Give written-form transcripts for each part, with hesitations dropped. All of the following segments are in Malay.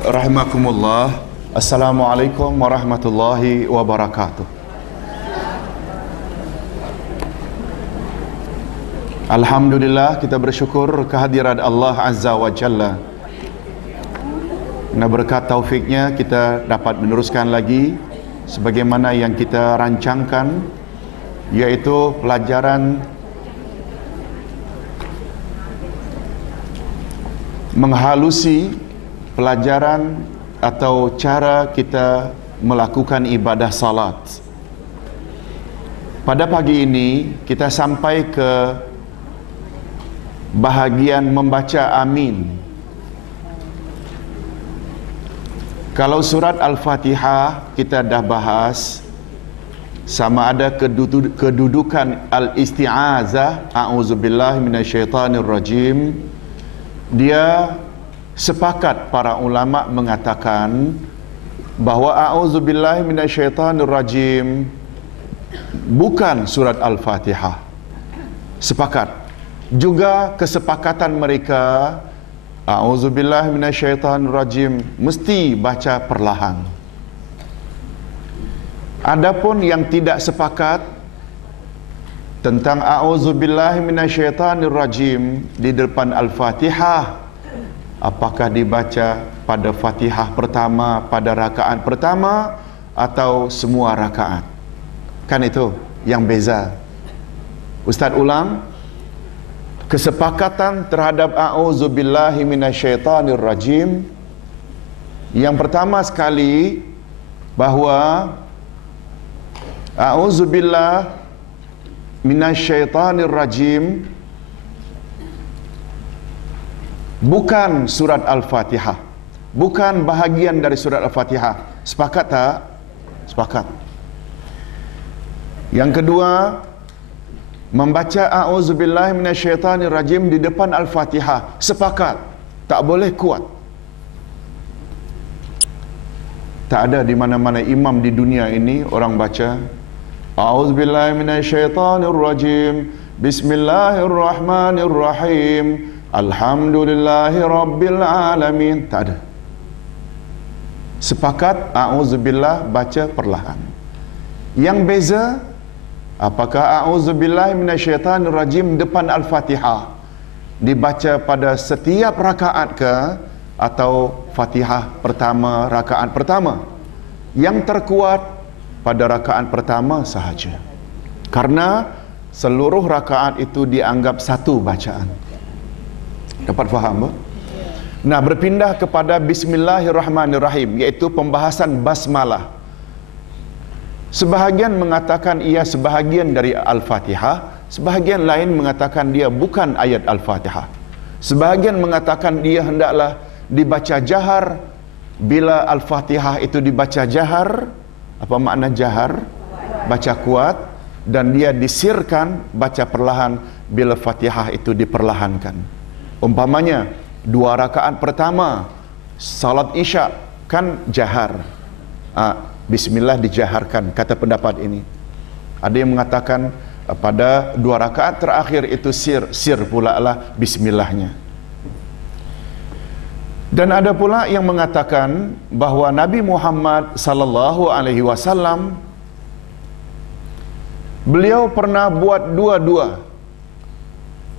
Rahimakumullah. Assalamualaikum warahmatullahi wabarakatuh. Alhamdulillah, kita bersyukur kehadiran Allah Azza wa Jalla. Nah, berkat taufiknya kita dapat meneruskan lagi sebagaimana yang kita rancangkan, yaitu pelajaran menghalusi pelajaran atau cara kita melakukan ibadah salat. Pada pagi ini kita sampai ke bahagian membaca amin. Kalau surat Al-Fatihah kita dah bahas, sama ada kedudukan al-isti'azah, a'udzubillahi minasyaitanirrajim. Dia sepakat para ulama mengatakan bahawa a'udzubillahi minasyaitanirrajim bukan surat Al-Fatihah. Sepakat. Juga kesepakatan mereka, a'udzubillahi minasyaitanirrajim mesti baca perlahan. Adapun yang tidak sepakat tentang a'udzubillahi minasyaitanirrajim di depan Al-Fatihah, apakah dibaca pada Fatihah pertama, pada rakaat pertama, atau semua rakaat? Kan itu yang beza. Ustaz ulang, kesepakatan terhadap a'udzubillahi minasyaitanirrajim yang pertama sekali bahawa a'udzubillah minasyaitanirrajim bukan surat Al-Fatihah, bukan bahagian dari surat Al-Fatihah. Sepakat tak? Sepakat. Yang kedua, membaca a'udzubillahi minasyaitanirrajim di depan Al-Fatihah. Sepakat. Tak boleh kuat. Tak ada di mana-mana imam di dunia ini orang baca a'udzubillahi minasyaitanirrajim, bismillahirrahmanirrahim, alhamdulillahi rabbil alamin. Tak ada. Sepakat a'udzubillah baca perlahan. Yang beza, apakah a'udzubillahi minasyaitanirrajim depan Al-Fatihah dibaca pada setiap rakaat ke, atau Fatihah pertama, rakaat pertama? Yang terkuat pada rakaat pertama sahaja. Karena seluruh rakaat itu dianggap satu bacaan. Dapat faham? Nah, berpindah kepada bismillahirrahmanirrahim, iaitu pembahasan basmalah. Sebahagian mengatakan ia sebahagian dari Al-Fatihah, sebahagian lain mengatakan dia bukan ayat Al-Fatihah. Sebahagian mengatakan dia hendaklah dibaca jahar. Bila Al-Fatihah itu dibaca jahar, apa makna jahar? Baca kuat. Dan dia disirkan, baca perlahan bila Fatihah itu diperlahankan. Umpamanya 2 rakaat pertama salat Isya kan jahar, Bismillah dijaharkan, kata pendapat ini. Ada yang mengatakan pada 2 rakaat terakhir itu sir pula lah bismillahnya. Dan ada pula yang mengatakan bahawa Nabi Muhammad sallallahu alaihi wasallam beliau pernah buat dua-dua.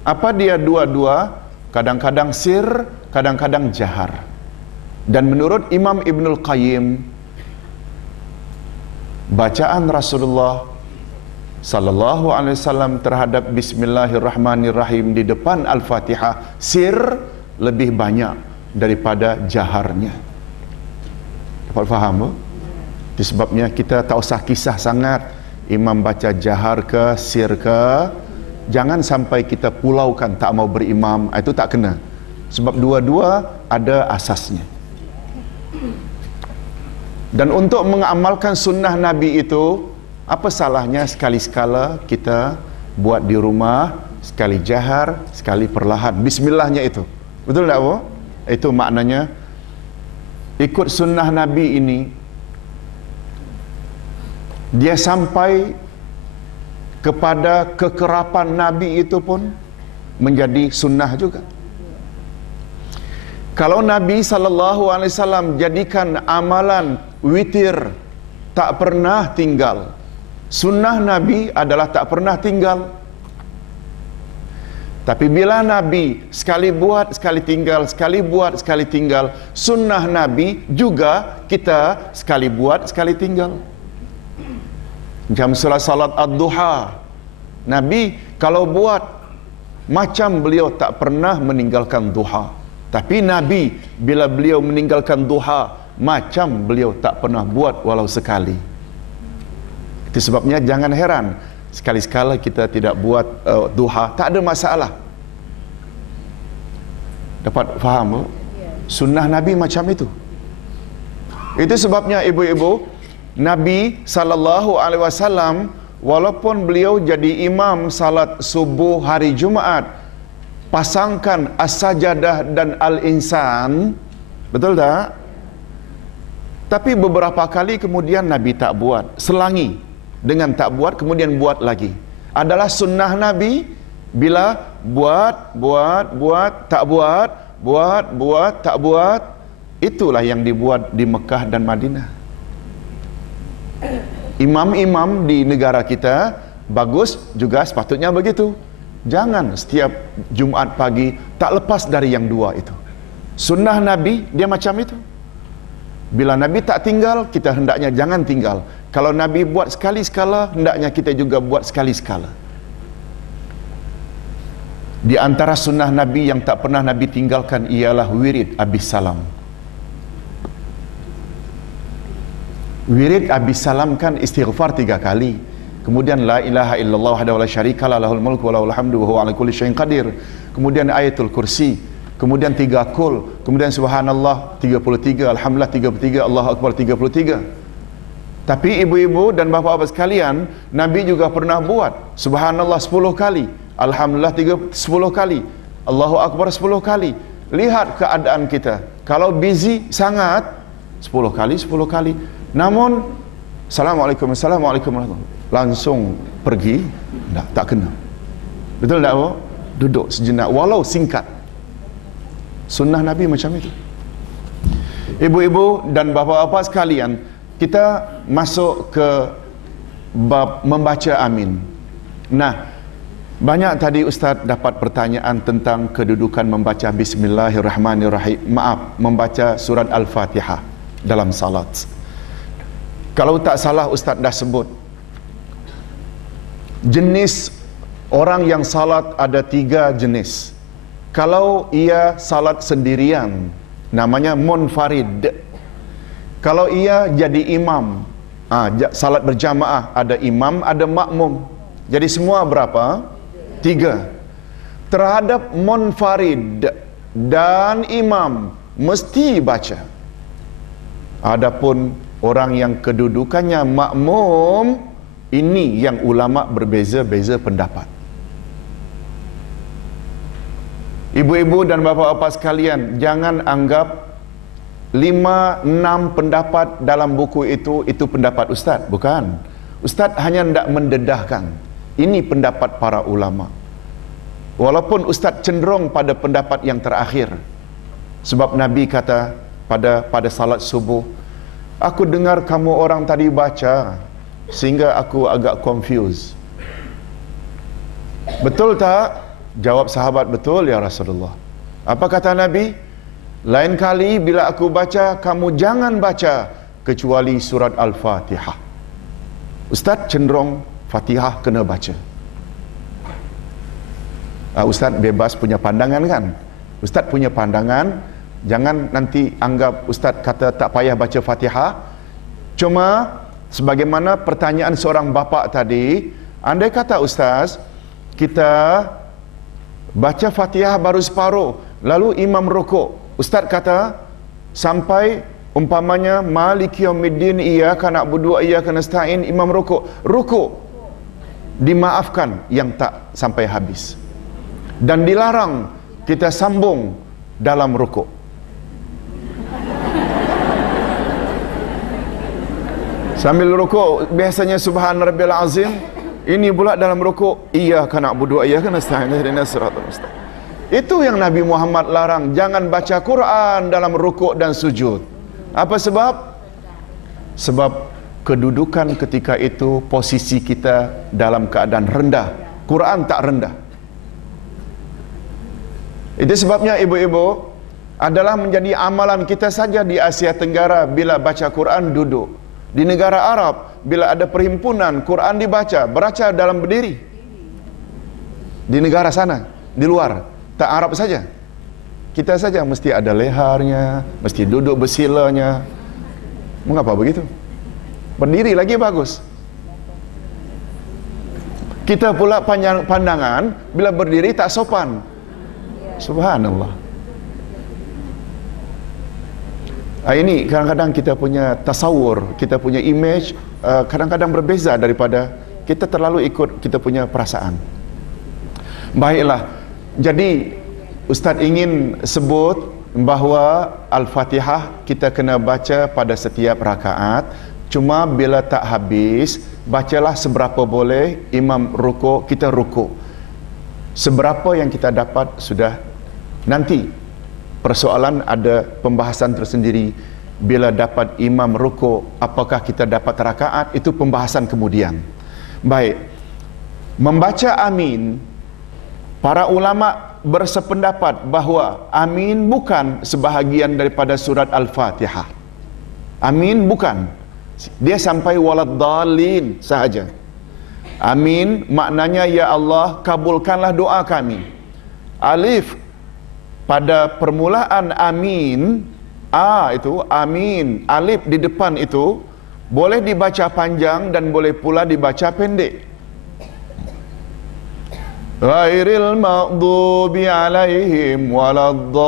Apa dia dua-dua? Kadang-kadang sir, kadang-kadang jahar. Dan menurut Imam Ibnul Qayyim, bacaan Rasulullah sallallahu alaihi wasallam terhadap bismillahirrahmanirrahim di depan Al-Fatihah sir lebih banyak daripada jaharnya. Dapat faham? Itu sebabnya kita tak usah kisah sangat imam baca jahar ke sir ke. Jangan sampai kita pulaukan tak mau berimam, itu tak kena. Sebab dua-dua ada asasnya. Dan untuk mengamalkan sunnah Nabi itu, apa salahnya sekali-sekala kita buat di rumah, sekali jahar, sekali perlahan. Bismillahnya itu. Betul tak, Bu? Itu maknanya ikut sunnah Nabi ini. Dia sampai kepada kekerapan Nabi itu pun menjadi sunnah juga. Kalau Nabi SAW jadikan amalan witir tak pernah tinggal, sunnah Nabi adalah tak pernah tinggal. Tapi bila Nabi sekali buat sekali tinggal, sekali buat sekali tinggal, sunnah Nabi juga kita sekali buat sekali tinggal. Jam salat ad-duha, Nabi kalau buat macam beliau tak pernah meninggalkan duha. Tapi Nabi bila beliau meninggalkan duha, macam beliau tak pernah buat walau sekali. Itu sebabnya jangan heran sekali-sekala kita tidak buat duha, tak ada masalah. Dapat faham? Sunnah Nabi macam itu. Itu sebabnya ibu-ibu, Nabi SAW walaupun beliau jadi imam salat subuh hari Jumaat, pasangkan as-sajadah dan al-insan, betul tak? Tapi beberapa kali kemudian Nabi tak buat, selangi dengan tak buat kemudian buat lagi. Adalah sunnah Nabi bila buat, tak buat, buat, tak buat. Itulah yang dibuat di Mekah dan Madinah. Imam-imam di negara kita bagus juga sepatutnya begitu. Jangan setiap Jumaat pagi tak lepas dari yang dua itu. Sunnah Nabi dia macam itu. Bila Nabi tak tinggal, kita hendaknya jangan tinggal. Kalau Nabi buat sekali sekala, hendaknya kita juga buat sekali sekala. Di antara sunnah Nabi yang tak pernah Nabi tinggalkan ialah wirid habis salam. Wirid habis salam kan istighfar 3 kali. Kemudian la ilaha illallah wahdahu la syarikalah lahul mulku wa lahul hamdu wa huwa ala kulli syai'in qadir. Kemudian ayatul kursi. Kemudian 3 kul. Kemudian subhanallah 33, alhamdulillah 33, Allahu akbar 33. Tapi ibu-ibu dan bapa-bapa sekalian, Nabi juga pernah buat subhanallah 10 kali, alhamdulillah 10 kali, Allahu akbar 10 kali. Lihat keadaan kita. Kalau busy sangat 10 kali, 10 kali. Namun assalamualaikum langsung pergi, tak kena. Betul tak, Bu? Duduk sejenak walau singkat. Sunnah Nabi macam itu. Ibu-ibu dan bapa-bapa sekalian, kita masuk ke bab membaca amin. Nah, banyak tadi Ustaz dapat pertanyaan tentang kedudukan membaca bismillahirrahmanirrahim. Maaf, membaca surat Al-Fatihah dalam salat. Kalau tak salah Ustaz dah sebut, jenis orang yang salat ada 3 jenis. Kalau ia salat sendirian, namanya munfarid. Kalau ia jadi imam, salat berjamaah, ada imam, ada makmum. Jadi semua berapa? 3. Terhadap munfarid dan imam mesti baca. Adapun orang yang kedudukannya makmum, ini yang ulama berbeza-beza pendapat. Ibu-ibu dan bapa-bapa sekalian, jangan anggap 5-6 pendapat dalam buku itu pendapat Ustaz. Bukan. Ustaz hanya hendak mendedahkan. Ini pendapat para ulama. Walaupun Ustaz cenderung pada pendapat yang terakhir. Sebab Nabi kata pada salat subuh, aku dengar kamu orang tadi baca sehingga aku agak confused. Betul tak? Jawab sahabat, betul ya Rasulullah. Apa kata Nabi? Lain kali bila aku baca, kamu jangan baca kecuali surat Al-Fatihah. Ustaz cenderung Fatihah kena baca. Ustaz bebas punya pandangan kan? Ustaz punya pandangan, jangan nanti anggap Ustaz kata tak payah baca Fatihah. Cuma sebagaimana pertanyaan seorang bapa tadi, andai kata Ustaz, kita baca Fatihah baru separuh, lalu imam rukuk. Ustaz kata sampai umpamanya Maliki yaumiddin iyyaka na'budu wa iyyaka nasta'in, imam rukuk. Rukuk dimaafkan yang tak sampai habis. Dan dilarang kita sambung dalam rukuk. Sambil rukuk biasanya subhan rabbiyal azim, ini pula dalam rukuk iyyaka na'budu wa iyyaka nasta'in ihdinas siratal mustaqim. Itu yang Nabi Muhammad larang, jangan baca Quran dalam rukuk dan sujud. Apa sebab? Sebab kedudukan ketika itu, posisi kita dalam keadaan rendah. Quran tak rendah. Itu sebabnya ibu-ibu, adalah menjadi amalan kita saja di Asia Tenggara bila baca Quran duduk. Di negara Arab, bila ada perhimpunan, Quran dibaca, baca dalam berdiri. Di negara sana, di luar, tak Arab saja. Kita saja mesti ada leharnya, mesti duduk bersilanya. Mengapa begitu? Berdiri lagi bagus. Kita pula pandangan, bila berdiri tak sopan. Subhanallah. Ini kadang-kadang kita punya tasawur, kita punya image kadang-kadang berbeza daripada kita terlalu ikut kita punya perasaan. Baiklah, jadi Ustaz ingin sebut bahawa Al-Fatihah kita kena baca pada setiap rakaat. Cuma bila tak habis, bacalah seberapa boleh. Imam rukuk, kita rukuk. Seberapa yang kita dapat sudah. Nanti persoalan ada pembahasan tersendiri. Bila dapat imam rukuk, apakah kita dapat rakaat, itu pembahasan kemudian. Baik, membaca amin, para ulama bersependapat bahawa amin bukan sebahagian daripada surat Al-Fatihah. Amin bukan, dia sampai waladdallin sahaja. Amin maknanya, ya Allah, kabulkanlah doa kami. Alif pada permulaan amin, itu amin, alif di depan itu boleh dibaca panjang dan boleh pula dibaca pendek. Ghairil maghdubi alaihim waladdallin.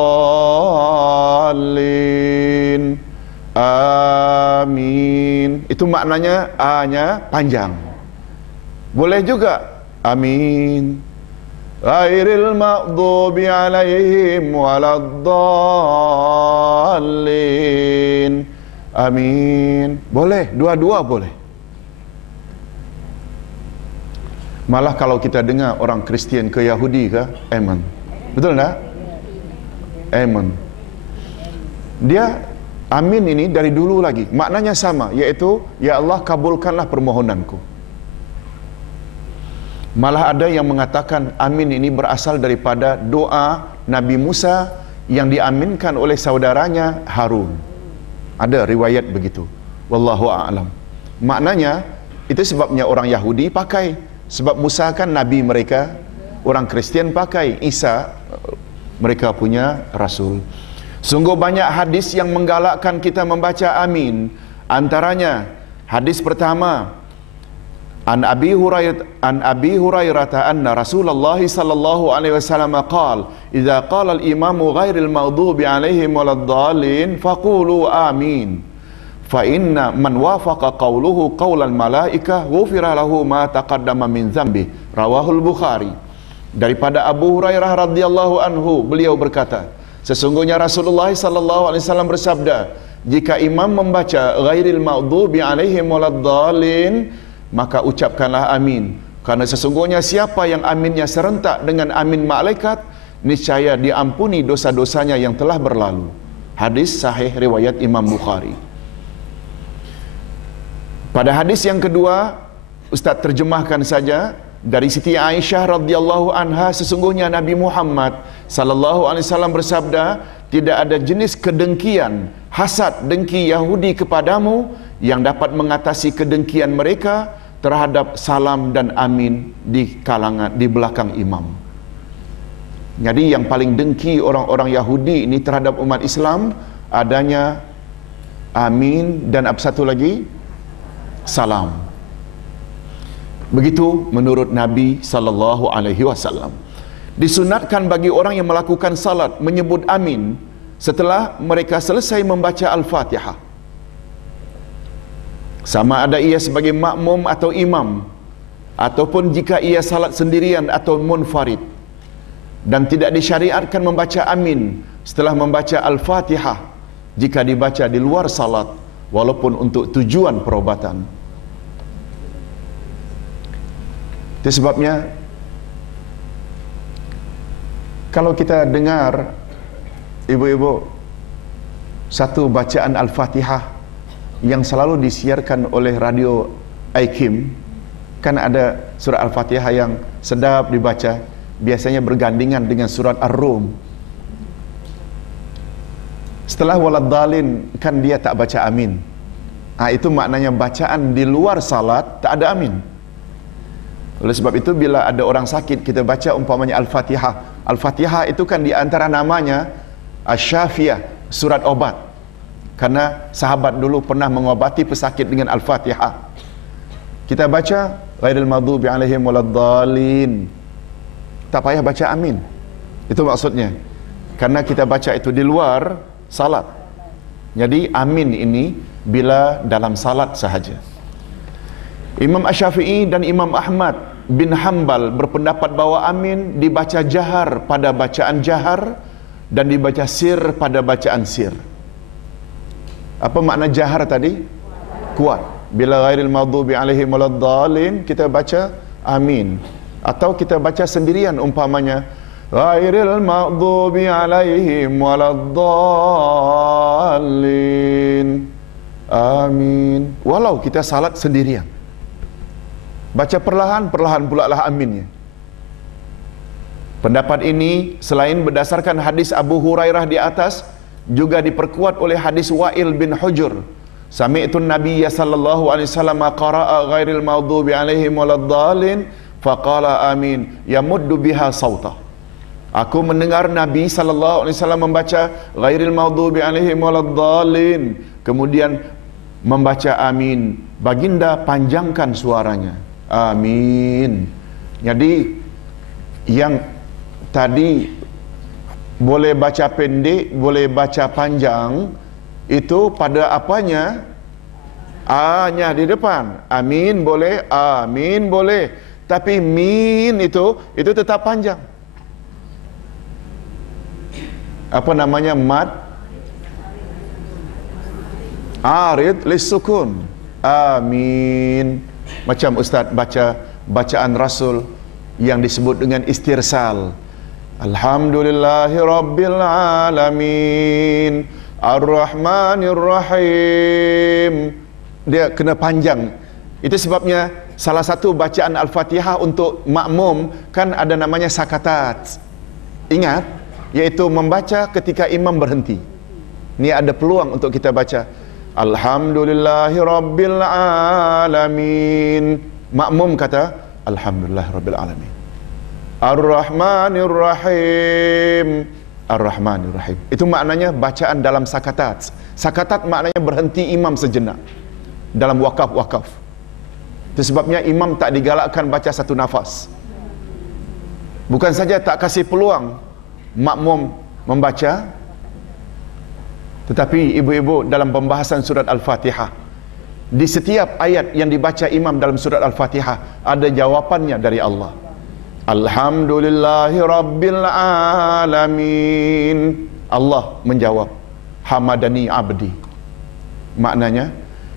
Amin. Itu maknanya A-nya panjang. Boleh juga amin. Ghairil maghdubi alaihim waladdallin. Amin. Boleh, dua-dua boleh. Malah kalau kita dengar orang Kristian ke Yahudi ke, amen. Betul tak? Amen. Dia amin ini dari dulu lagi, maknanya sama, iaitu ya Allah kabulkanlah permohonanku. Malah ada yang mengatakan amin ini berasal daripada doa Nabi Musa yang diaminkan oleh saudaranya Harun. Ada riwayat begitu. Wallahu a'lam. Maknanya itu sebabnya orang Yahudi pakai, sebab Musa kan nabi mereka, orang Kristian pakai Isa, mereka punya rasul. Sungguh banyak hadis yang menggalakkan kita membaca amin. Antaranya hadis pertama, An Abi Hurairah anna Rasulullah sallallahu alaihi wasallam qala, "Idza qala al-imamu ghairil maghdubi alaihim waladdallin faqulu amin. Fa inna man wafaqa qawluhu qawlal malaikah ghufira lahu ma taqaddama min dzambi." Rawahul Bukhari. Daripada Abu Hurairah radhiyallahu anhu, beliau berkata, sesungguhnya Rasulullah sallallahu alaihi wasallam bersabda, jika imam membaca ghairil maghdubi alaihim waladdallin, maka ucapkanlah amin, karena sesungguhnya siapa yang aminnya serentak dengan amin malaikat, niscaya diampuni dosa-dosanya yang telah berlalu. Hadis sahih riwayat Imam Bukhari. Pada hadis yang kedua, Ustaz terjemahkan saja dari Siti Aisyah radhiyallahu anha, sesungguhnya Nabi Muhammad sallallahu alaihi wasallam bersabda, tidak ada jenis kedengkian, hasad, dengki Yahudi kepadamu yang dapat mengatasi kedengkian mereka terhadap salam dan amin di kalangan, di belakang imam. Jadi yang paling dengki orang-orang Yahudi ini terhadap umat Islam adanya amin dan apa satu lagi, salam. Begitu menurut Nabi sallallahu alaihi wasallam. Disunatkan bagi orang yang melakukan salat menyebut amin setelah mereka selesai membaca Al-Fatihah. Sama ada ia sebagai makmum atau imam, ataupun jika ia salat sendirian atau munfarid. Dan tidak disyariatkan membaca amin setelah membaca Al-Fatihah jika dibaca di luar salat, walaupun untuk tujuan perubatan. Itu sebabnya Kalau kita dengar ibu-ibu satu bacaan Al-Fatihah yang selalu disiarkan oleh radio IKIM, kan ada surat Al-Fatihah yang sedap dibaca, biasanya bergandingan dengan surat Ar-Rum. Setelah waladhdallin kan dia tak baca amin. Itu maknanya bacaan di luar salat tak ada amin. Oleh sebab itu bila ada orang sakit kita baca umpamanya Al-Fatihah. Al-Fatihah itu kan di antara namanya Asy-Syafiyah, surat obat. Karena sahabat dulu pernah mengobati pesakit dengan Al-Fatihah. Kita baca ghairil maghdubi alaihim waladdallin. Tak payah baca amin. Itu maksudnya. Karena kita baca itu di luar salat. Jadi amin ini bila dalam salat sahaja. Imam Asy-Syafi'i dan Imam Ahmad bin Hanbal berpendapat bahawa amin dibaca jahar pada bacaan jahar dan dibaca sir pada bacaan sir. Apa makna jahar tadi? Kuat. Bila ghairil maghdubi alaihim waladdallin kita baca amin. Atau kita baca sendirian umpamanya ghairil maghdubi alaihim waladdallin. Amin. Walau kita salat sendirian. Baca perlahan-perlahan pula lah aminnya. Pendapat ini selain berdasarkan hadis Abu Hurairah di atas, juga diperkuat oleh hadis Wa'il bin Hujur. Sami'tu Nabiyya sallallahu alaihi wasallam qara'a ghairil maghdubi alaihim waladdallin faqala amin yamuddu biha sauta. Aku mendengar Nabi sallallahu alaihi wasallam membaca ghairil maghdubi alaihim waladdallin, kemudian membaca amin. Baginda panjangkan suaranya. Amin. Jadi yang tadi boleh baca pendek, boleh baca panjang, itu pada apanya? A-nya di depan. Amin boleh, amin boleh. Tapi min itu tetap panjang. Apa namanya? Mad arid lissukun. Amin. Macam Ustaz baca bacaan Rasul yang disebut dengan istirsal. Alhamdulillahi Rabbil Alamin Ar-Rahmanir Rahim. Dia kena panjang. Itu sebabnya salah satu bacaan Al-Fatihah untuk makmum kan ada namanya sakatat. Ingat, yaitu membaca ketika imam berhenti. Ini ada peluang untuk kita baca Alhamdulillahi Rabbil Alamin. Makmum kata Alhamdulillah Rabbil Alamin. Ar-Rahmanir Rahim. Ar-Rahmanir Rahim. Itu maknanya bacaan dalam sakatat. Sakatat maknanya berhenti imam sejenak dalam wakaf-wakaf. Itu sebabnya imam tak digalakkan baca satu nafas. Bukan saja tak kasih peluang makmum membaca, tetapi ibu-ibu dalam pembahasan surat Al-Fatihah, di setiap ayat yang dibaca imam dalam surat Al-Fatihah ada jawapannya dari Allah. Alhamdulillahi Rabbil Alamin. Allah menjawab, hamadani abdi. Maknanya,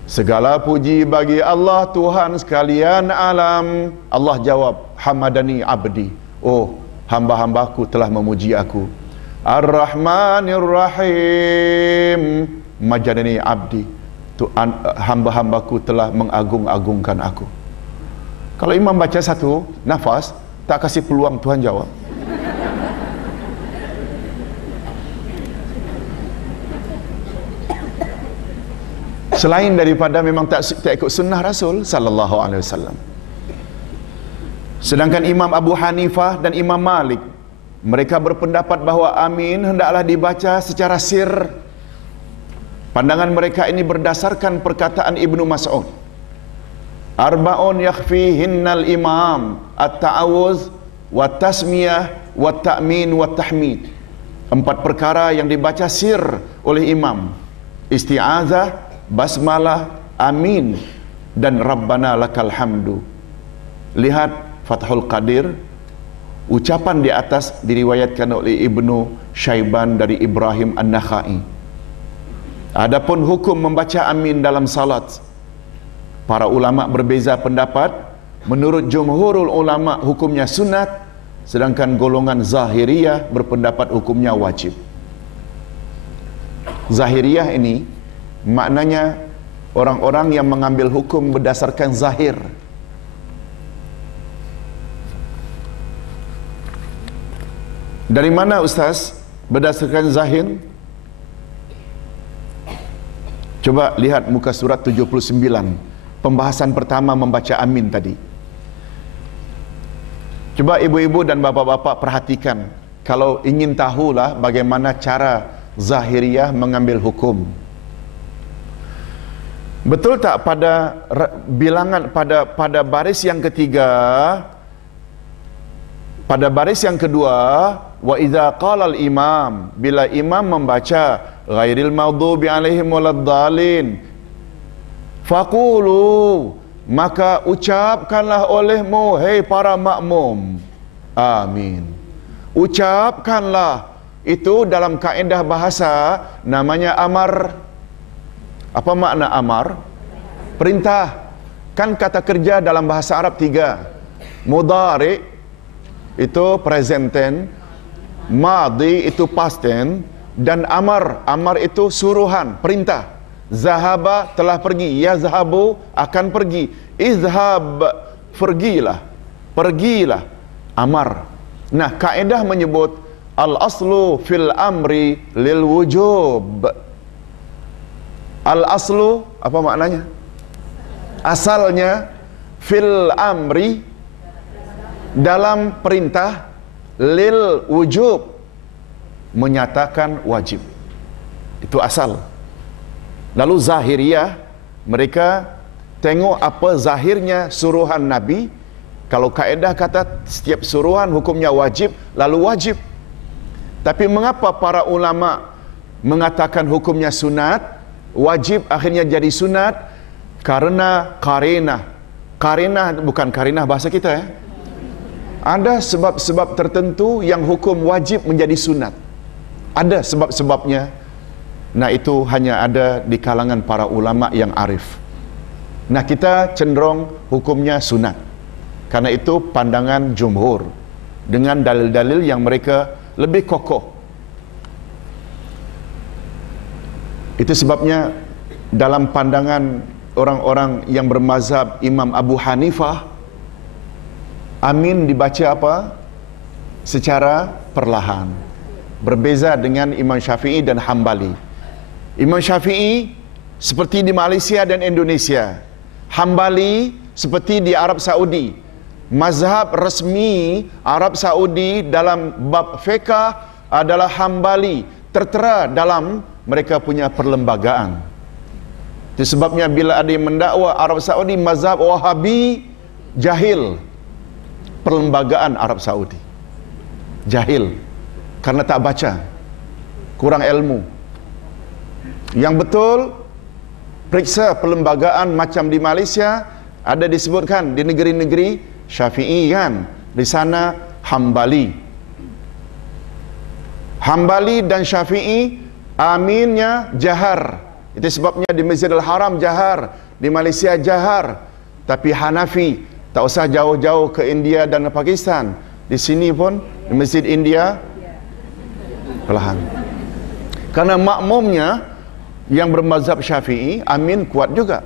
segala puji bagi Allah Tuhan sekalian alam. Allah jawab, hamadani abdi. Oh, hamba-hambaku telah memuji aku. Ar-Rahmanir Rahim. Majadani abdi. Hamba-hambaku telah mengagung-agungkan aku. Kalau imam baca satu nafas, tak kasih peluang, Tuhan jawab. Selain daripada memang tak ikut sunnah Rasul sallallahu alaihi wasallam. Sedangkan Imam Abu Hanifah dan Imam Malik, mereka berpendapat bahawa amin hendaklah dibaca secara sir. Pandangan mereka ini berdasarkan perkataan Ibnu Mas'ud. Arba'un yakhfihinnal imam at-ta'awuz wa tasmiyah wa ta'min wa tahmid. 4 perkara yang dibaca sir oleh imam: isti'azah, basmalah, amin, dan rabbana lakal hamdu. Lihat Fathul Qadir. Ucapan di atas diriwayatkan oleh Ibnu Syaiban dari Ibrahim An-Nakhai. Adapun hukum membaca amin dalam salat, para ulama berbeza pendapat. Menurut jumhurul ulama hukumnya sunat, sedangkan golongan Zahiriyah berpendapat hukumnya wajib. Zahiriyah ini maknanya orang-orang yang mengambil hukum berdasarkan zahir. Dari mana Ustaz berdasarkan zahir? Coba lihat muka surat 79. Pembahasan pertama membaca amin tadi. Coba ibu-ibu dan bapa-bapa perhatikan, kalau ingin tahulah bagaimana cara Zahiriyah mengambil hukum. Betul tak pada bilangan pada baris yang ketiga, pada baris yang kedua, wa idza qala al-imam, bila imam membaca ghairil maghdubi alaihim waladdallin, faqulu, maka ucapkanlah olehmu, hei para makmum, amin. Ucapkanlah. Itu dalam kaedah bahasa namanya amar. Apa makna amar? Perintah. Kan kata kerja dalam bahasa Arab 3. Mudhari itu present tense, madhi itu past tense, dan amar, amar itu suruhan, perintah. Zahaba telah pergi, yazhabu akan pergi, izhab pergilah, pergilah, amar. Nah, kaedah menyebut al-aslu fil amri lil wujub. Al-aslu apa maknanya? Asalnya fil amri dalam perintah, lil wujub menyatakan wajib. Itu asal. Lalu Zahiriyah mereka tengok apa zahirnya suruhan Nabi. Kalau kaedah kata setiap suruhan hukumnya wajib, lalu wajib. Tapi mengapa para ulama mengatakan hukumnya sunat, wajib akhirnya jadi sunat? Karena karinah. Karinah bukan karinah bahasa kita ya. Ada sebab-sebab tertentu yang hukum wajib menjadi sunat. Ada sebab-sebabnya. Nah, itu hanya ada di kalangan para ulama yang arif. Nah, kita cenderung hukumnya sunat. Karena itu pandangan jumhur dengan dalil-dalil yang mereka lebih kokoh. Itu sebabnya dalam pandangan orang-orang yang bermazhab Imam Abu Hanifah, amin dibaca apa? Secara perlahan. Berbeza dengan Imam Syafi'i dan Hambali. Imam Syafi'i seperti di Malaysia dan Indonesia. Hambali seperti di Arab Saudi. Mazhab resmi Arab Saudi dalam bab fiqh adalah Hambali, tertera dalam mereka punya perlembagaan. Itu sebabnya bila ada yang mendakwa Arab Saudi mazhab Wahabi, jahil perlembagaan Arab Saudi. Jahil karena tak baca, kurang ilmu. Yang betul, periksa perlembagaan macam di Malaysia, ada disebutkan di negeri-negeri Syafi'i kan, di sana Hambali. Hambali dan Syafi'i aminnya jahar. Itu sebabnya di Masjidil Haram jahar, di Malaysia jahar. Tapi Hanafi tak usah jauh-jauh ke India dan Pakistan. Di sini pun di Masjid India perlahan. Karena makmumnya yang bermazhab Syafi'i, amin kuat juga.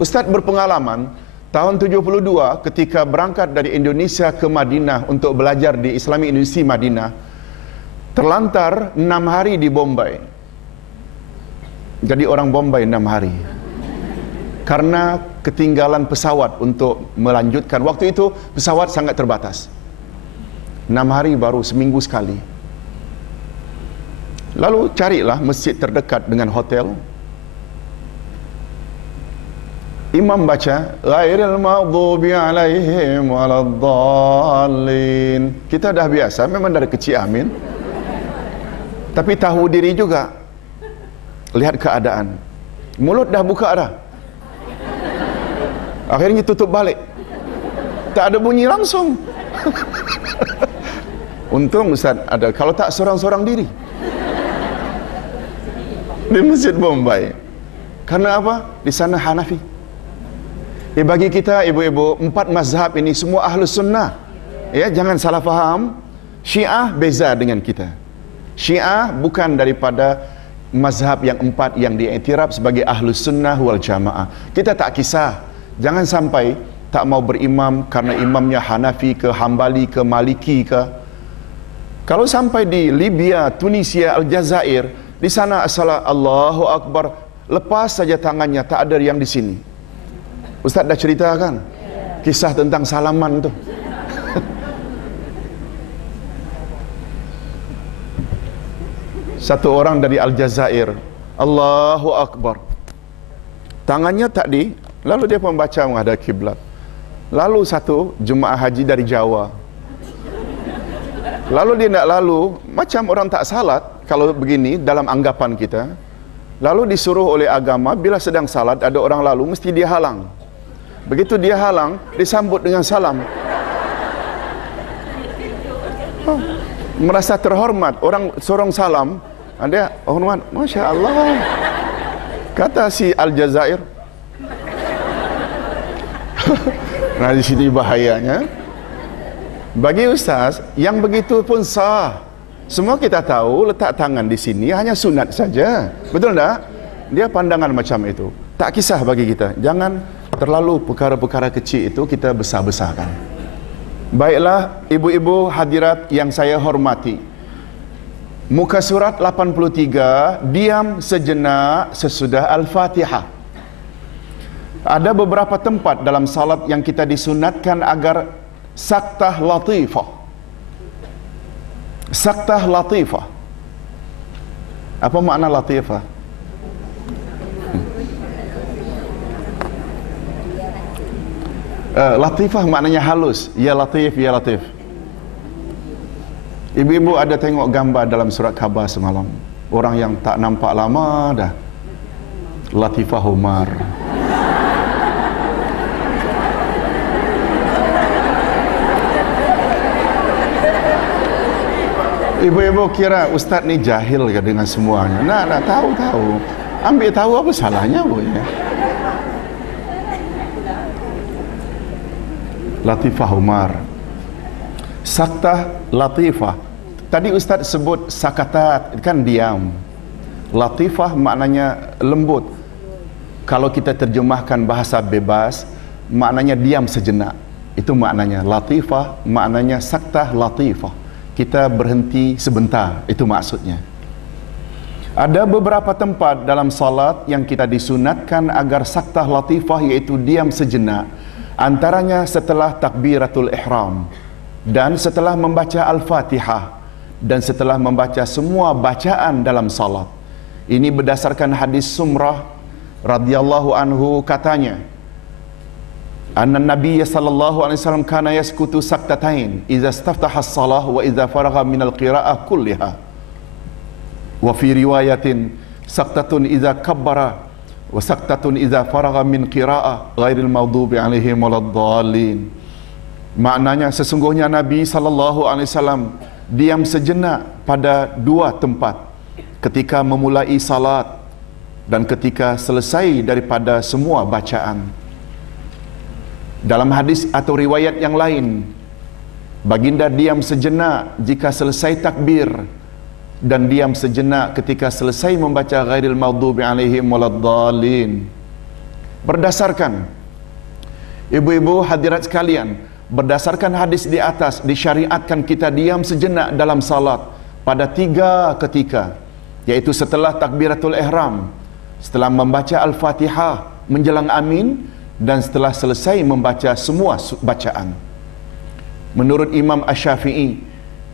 Ustaz berpengalaman tahun 72 ketika berangkat dari Indonesia ke Madinah untuk belajar di Islamic University Madinah, terlantar 6 hari di Bombay. Jadi orang Bombay 6 hari. Karena ketinggalan pesawat untuk melanjutkan. Waktu itu pesawat sangat terbatas. 6 hari baru seminggu sekali. Lalu carilah masjid terdekat dengan hotel. Imam baca ghairil maghdubi alaihim waladdallin. Kita dah biasa, memang dari kecil amin. Tapi tahu diri juga. Lihat keadaan. Mulut dah buka dah. Akhirnya tutup balik. Tak ada bunyi langsung. Untung Ustaz ada, kalau tak sorang-sorang diri. Di Masjid Bombay. Karena apa? Di sana Hanafi. Bagi kita ibu-ibu, 4 mazhab ini semua ahlu sunnah. Ya, jangan salah faham. Syiah beza dengan kita. Syiah bukan daripada mazhab yang 4 yang diiktiraf sebagai Ahlus Sunnah wal Jamaah. Kita tak kisah. Jangan sampai tak mau berimam karena imamnya Hanafi ke, Hambali ke, Maliki ke. Kalau sampai di Libya, Tunisia, Aljazair, di sana asal Allahu Akbar, lepas saja tangannya, tak ada yang di sini. Ustaz dah ceritakan kisah tentang salaman tu. Satu orang dari Aljazair, Allahu Akbar, tangannya tak di, lalu dia membaca menghadap kiblat. Lalu satu jemaah haji dari Jawa, lalu dia nak lalu macam orang tak salat kalau begini dalam anggapan kita. Lalu disuruh oleh agama bila sedang salat ada orang lalu mesti dia halang. Begitu dia halang, disambut dengan salam. Merasa terhormat, orang sorong salam, dia hormat, Masya Allah. Kata si Aljazair. Nah, di sini bahayanya. Bagi ustaz, yang begitu pun sah. Semua kita tahu letak tangan di sini hanya sunat saja. Betul tak? Dia pandangan macam itu. Tak kisah bagi kita. Jangan terlalu perkara-perkara kecil itu kita besar-besarkan. Baiklah, ibu-ibu hadirat yang saya hormati. Muka surat 83, diam sejenak sesudah Al-Fatihah. Ada beberapa tempat dalam salat yang kita disunatkan agar saktah latifah. Saktah latifah. Apa makna latifah? Latifah maknanya halus. Ya latif, ya latif. Ibu-ibu ada tengok gambar dalam surat khabar semalam. Orang yang tak nampak lama dah. Latifah Umar. Ibu-ibu kira ustaz ni jahil ke dengan semuanya? Nak tahu. Ambil tahu, apa salahnya bu ya? Latifah Umar. Saktah latifah. Tadi ustaz sebut sakatat, kan diam. Latifah maknanya lembut. Kalau kita terjemahkan bahasa bebas, maknanya diam sejenak. Itu maknanya. Latifah maknanya saktah latifah. Kita berhenti sebentar, itu maksudnya. Ada beberapa tempat dalam salat yang kita disunatkan agar saktah latifah, iaitu diam sejenak. Antaranya setelah takbiratul ihram dan setelah membaca Al-Fatihah dan setelah membaca semua bacaan dalam salat. Ini berdasarkan hadis Sumrah radhiyallahu anhu, katanya, anna Nabiy sallallahu alaihi wasallam kana yaskutu saktatain idza istaftaha as-salah wa idza faragha min al-qira'ah kulliha. Wa fi riwayatin saktatun idza kabbara wa saktatun idza faragha min qira'ah ghairil maghdubi alaihim waladdallin. Maknanya sesungguhnya Nabi sallallahu alaihi wasallam diam sejenak pada dua tempat, ketika memulai salat dan ketika selesai daripada semua bacaan. Dalam hadis atau riwayat yang lain, baginda diam sejenak jika selesai takbir dan diam sejenak ketika selesai membaca ghairil maghdubi alaihim waladdallin. Berdasarkan, ibu-ibu hadirat sekalian, berdasarkan hadis di atas, disyariatkan kita diam sejenak dalam salat pada 3 ketika, yaitu setelah takbiratul ihram, setelah membaca Al-Fatihah menjelang amin, dan setelah selesai membaca semua bacaan. Menurut Imam Asy-Syafi'i,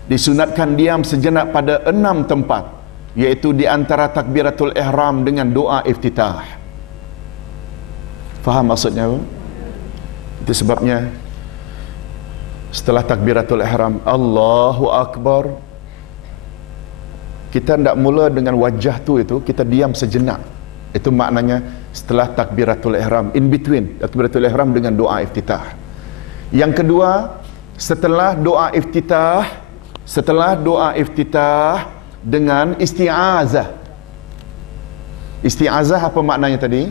disunatkan diam sejenak pada 6 tempat, yaitu di antara takbiratul ihram dengan doa iftitah. Faham maksudnya? Itu sebabnya setelah takbiratul ihram, Allahu Akbar, kita tidak mula dengan wajah tu, itu kita diam sejenak. Itu maknanya setelah takbiratul ihram, in between takbiratul ihram dengan doa iftitah. Yang kedua, setelah doa iftitah dengan isti'azah. Isti'azah apa maknanya tadi?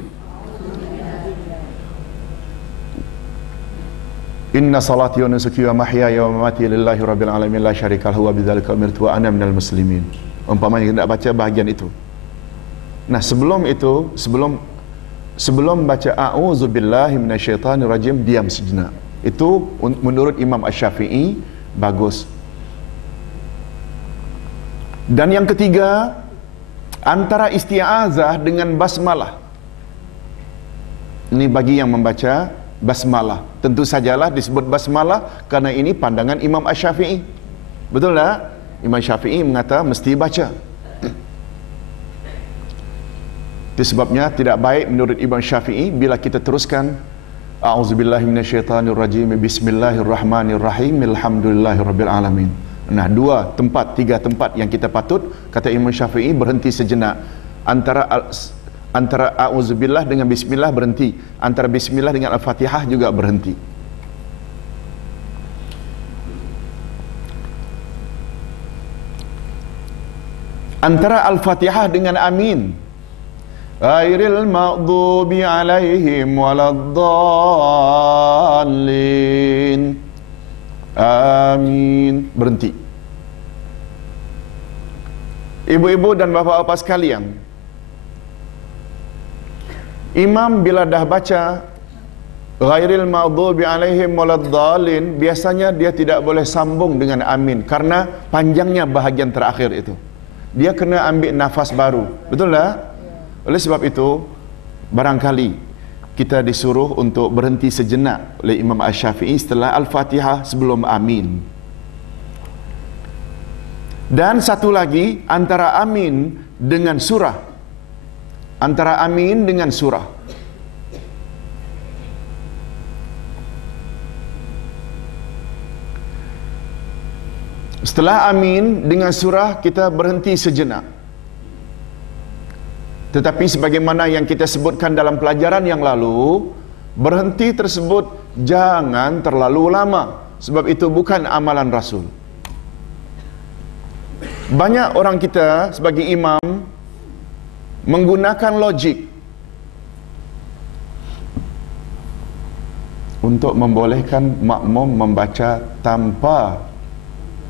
Inna salati wa nusuki wa mahyaya wa mamati lillahi rabbil alamin la syarika lahu wa bidzalika umirtu wa ana minal muslimin. Umpamanya kita baca bahagian itu. Nah, sebelum itu, sebelum baca a'udzubillahi minasyaitonir rajim, diam sejenak. Itu menurut Imam Asy-Syafi'i bagus. Dan yang ketiga, antara isti'azah dengan basmalah. Ini bagi yang membaca basmalah. Tentu sajalah disebut basmalah karena ini pandangan Imam Asy-Syafi'i. Betul tak? Imam Syafi'i mengatakan mesti baca. Itu sebabnya tidak baik menurut Imam Syafi'i bila kita teruskan a'udzubillahi minasyaitonirrajim bismillahirrahmanirrahim alhamdulillahirabbil alamin. Nah, tiga tempat yang kita patut, kata Imam Syafi'i, berhenti sejenak. Antara a'udzubillah dengan bismillah berhenti, antara bismillah dengan al-Fatihah juga berhenti. Antara al-Fatihah dengan amin, ghairil maghdubi alaihim waladdallin, amin, berhenti. Ibu-ibu dan bapa-bapa sekalian, imam bila dah baca ghairil maghdubi alaihim waladdallin, biasanya dia tidak boleh sambung dengan amin karena panjangnya bahagian terakhir itu. Dia kena ambil nafas baru. Betul tak? Oleh sebab itu, barangkali kita disuruh untuk berhenti sejenak oleh Imam Asy-Syafi'i setelah Al-Fatihah sebelum amin. Dan satu lagi, antara amin dengan surah. Antara amin dengan surah. Setelah amin dengan surah, kita berhenti sejenak. Tetapi sebagaimana yang kita sebutkan dalam pelajaran yang lalu, berhenti tersebut jangan terlalu lama, sebab itu bukan amalan Rasul. Banyak orang kita sebagai imam menggunakan logik untuk membolehkan makmum membaca tanpa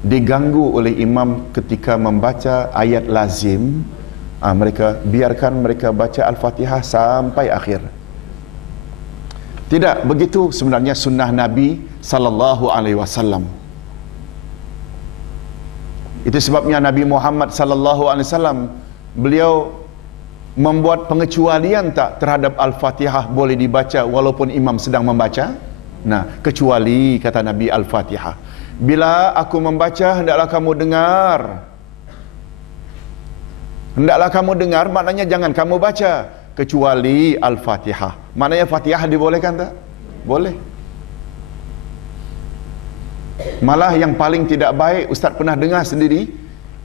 diganggu oleh imam ketika membaca ayat lazim. Biarkan mereka baca Al-Fatihah sampai akhir. Tidak begitu sebenarnya sunnah Nabi sallallahu alaihi wasallam. Itu sebabnya Nabi Muhammad sallallahu alaihi wasallam, beliau membuat pengecualian tak terhadap Al-Fatihah boleh dibaca walaupun imam sedang membaca. Nah, kecuali kata Nabi Al-Fatihah, bila aku membaca hendaklah kamu dengar. Hendaklah kamu dengar maknanya jangan kamu baca kecuali Al-Fatihah. Maknanya Fatihah dibolehkan tak? Boleh. Malah yang paling tidak baik, Ustaz pernah dengar sendiri,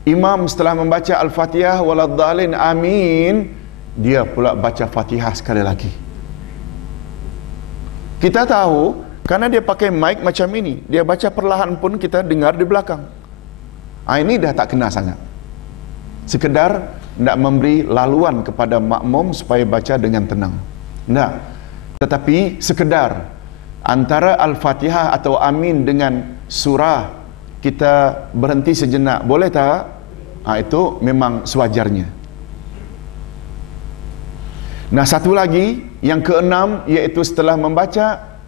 imam setelah membaca Al-Fatihah waladdallin amin, dia pula baca Fatihah sekali lagi. Kita tahu karena dia pakai mic macam ini, dia baca perlahan pun kita dengar di belakang. Ini dah tak kena sangat. Sekedar nak memberi laluan kepada makmum supaya baca dengan tenang. Nah, tetapi sekedar antara Al-Fatihah atau amin dengan surah kita berhenti sejenak, boleh tak? Itu memang sewajarnya. Nah, satu lagi yang keenam, iaitu setelah membaca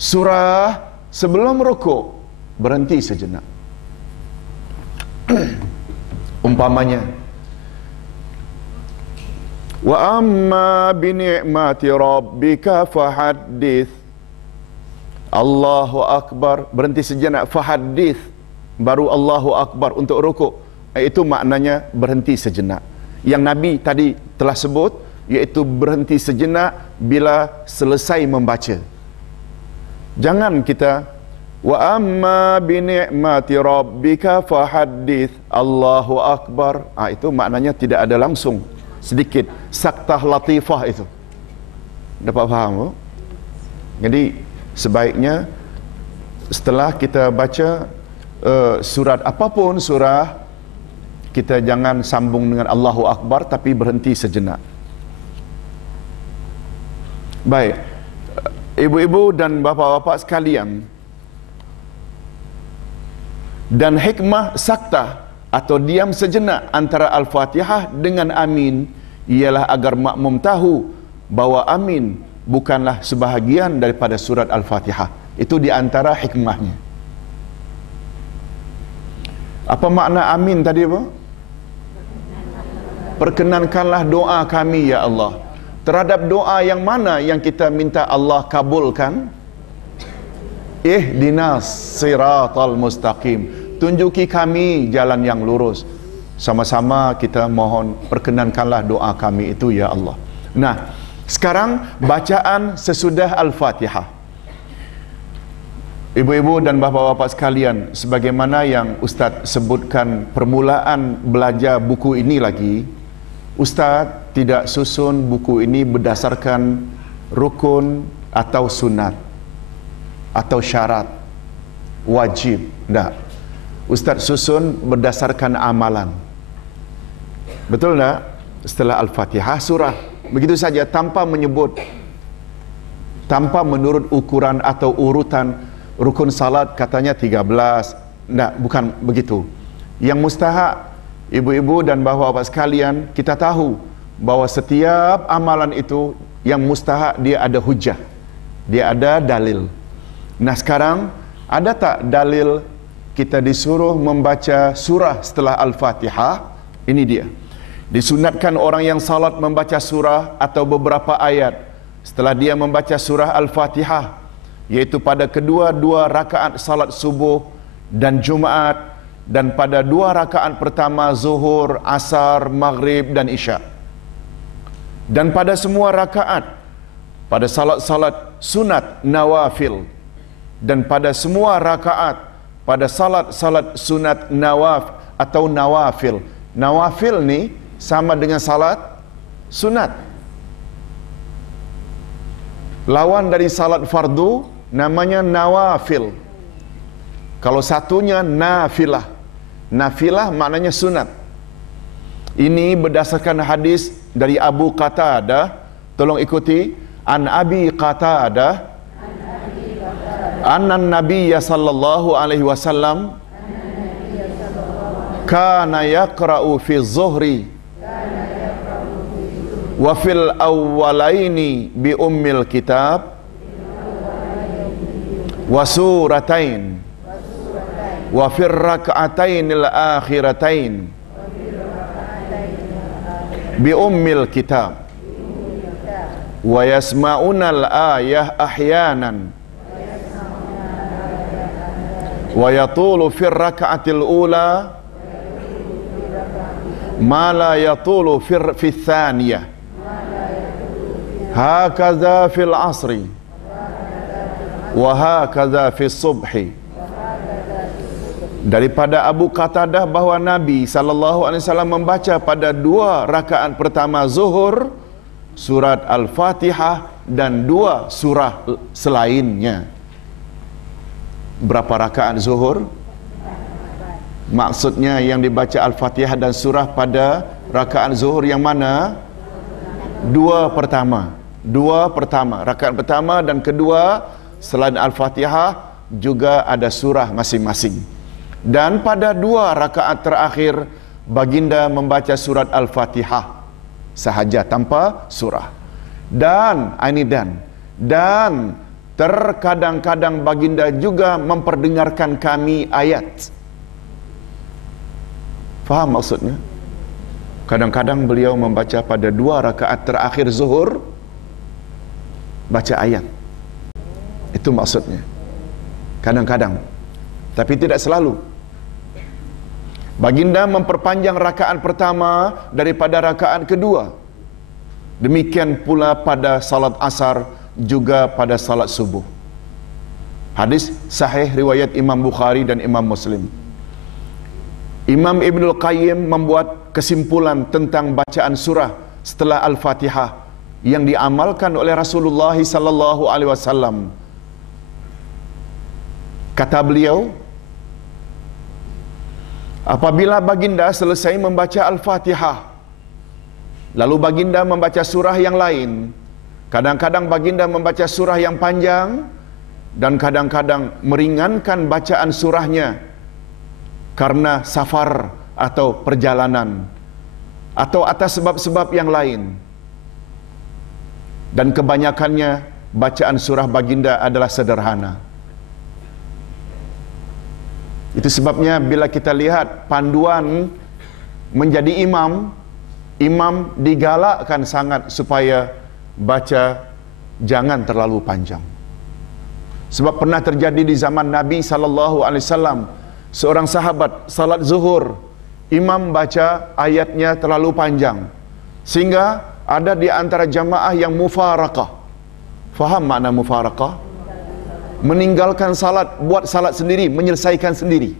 surah sebelum rukuk berhenti sejenak. Umpamanya, wa amma bi ni'mati rabbika fahaddits, Allahu akbar, berhenti sejenak, fahaddits, baru Allahu akbar untuk rukuk. Itu maknanya berhenti sejenak. Yang Nabi tadi telah sebut, iaitu berhenti sejenak bila selesai membaca. Jangan kita wa amma bi ni'mati rabbika fahaddits, Allahu akbar. Itu maknanya tidak ada langsung, sedikit saktah latifah itu. Dapat faham? Jadi sebaiknya setelah kita baca surat apapun surah, kita jangan sambung dengan Allahu akbar tapi berhenti sejenak. Baik, Ibu-ibu dan bapa-bapa sekalian, dan hikmah sakta atau diam sejenak antara Al-Fatihah dengan Amin ialah agar makmum tahu bahawa Amin bukanlah sebahagian daripada surat Al-Fatihah. Itu di antara hikmahnya. Apa makna Amin tadi apa? Perkenankanlah doa kami ya Allah. Terhadap doa yang mana yang kita minta Allah kabulkan? Ihdinas siratal mustaqim. Tunjuki kami jalan yang lurus. Sama-sama kita mohon perkenankanlah doa kami itu ya Allah. Nah, sekarang bacaan sesudah Al-Fatihah. Ibu-ibu dan bapa-bapa sekalian, sebagaimana yang Ustaz sebutkan permulaan belajar buku ini lagi, Ustaz tidak susun buku ini berdasarkan rukun atau sunat atau syarat wajib. Tak. Ustaz susun berdasarkan amalan. Betul tak? Setelah Al-Fatihah surah. Begitu saja tanpa menyebut, tanpa menurut ukuran atau urutan rukun salat katanya 13. Tak, bukan begitu. Yang mustahak, ibu-ibu dan bapa-bapa sekalian, kita tahu bahawa setiap amalan itu yang mustahak dia ada hujah. Dia ada dalil. Nah sekarang, ada tak dalil kita disuruh membaca surah setelah Al-Fatihah? Ini dia. Disunatkan orang yang salat membaca surah atau beberapa ayat setelah dia membaca surah Al-Fatihah, yaitu pada kedua-dua rakaat salat subuh dan Jumaat, dan pada 2 rakaat pertama zuhur, asar, maghrib dan isya. Dan pada semua rakaat pada salat-salat sunat nawafil, dan pada semua rakaat pada salat-salat sunat nawaf atau nawafil. Nawafil ni sama dengan salat sunat. Lawan dari salat fardu namanya nawafil. Kalau satunya nafilah. Nafilah maknanya sunat. Ini berdasarkan hadis dari Abu Qatadah. Tolong ikuti. An Abi Qatadah anna Nabiyya sallallahu alaihi wasallam kana yaqra'u fi zuhri wa fil awwalaini bi ummil kitab wa suratain wa fir rak'atainil akhiratain bi ummil kitab wa yasma'unal ayah ahyanan wa yatulu fir rak'atil ula ma la yatulu fi thaniyah hakaza fil asri wa hakaza fis subhi. Daripada Abu Qatadah bahawa Nabi SAW membaca pada 2 rakaat pertama zuhur surat Al-Fatihah dan 2 surah selainnya. Berapa rakaat zuhur? Maksudnya yang dibaca Al-Fatihah dan surah pada rakaat zuhur yang mana? 2 pertama. 2 pertama. Rakaat pertama dan kedua selain Al-Fatihah juga ada surah masing-masing. Dan pada 2 rakaat terakhir baginda membaca surat Al-Fatihah sahaja tanpa surah. Dan terkadang-kadang baginda juga memperdengarkan kami ayat. Faham maksudnya? Kadang-kadang beliau membaca pada 2 rakaat terakhir zuhur baca ayat. Itu maksudnya. Kadang-kadang, tapi tidak selalu. Baginda memperpanjang rakaat pertama daripada rakaat kedua. Demikian pula pada salat asar, juga pada salat subuh. Hadis sahih riwayat Imam Bukhari dan Imam Muslim. Imam Ibnul Qayyim membuat kesimpulan tentang bacaan surah setelah Al-Fatihah yang diamalkan oleh Rasulullah sallallahu alaihi wasallam. Kata beliau, apabila baginda selesai membaca Al-Fatihah, lalu baginda membaca surah yang lain, Kadang-kadang baginda membaca surah yang panjang dan kadang-kadang meringankan bacaan surahnya karena safar atau perjalanan atau atas sebab-sebab yang lain. Dan kebanyakannya bacaan surah baginda adalah sederhana. Itu sebabnya bila kita lihat panduan menjadi imam, imam digalakkan sangat supaya baca jangan terlalu panjang. Sebab pernah terjadi di zaman Nabi SAW, seorang sahabat salat zuhur, imam baca ayatnya terlalu panjang, sehingga ada di antara jamaah yang mufaraqah. Faham makna mufaraqah? Meninggalkan salat, buat salat sendiri, menyelesaikan sendiri.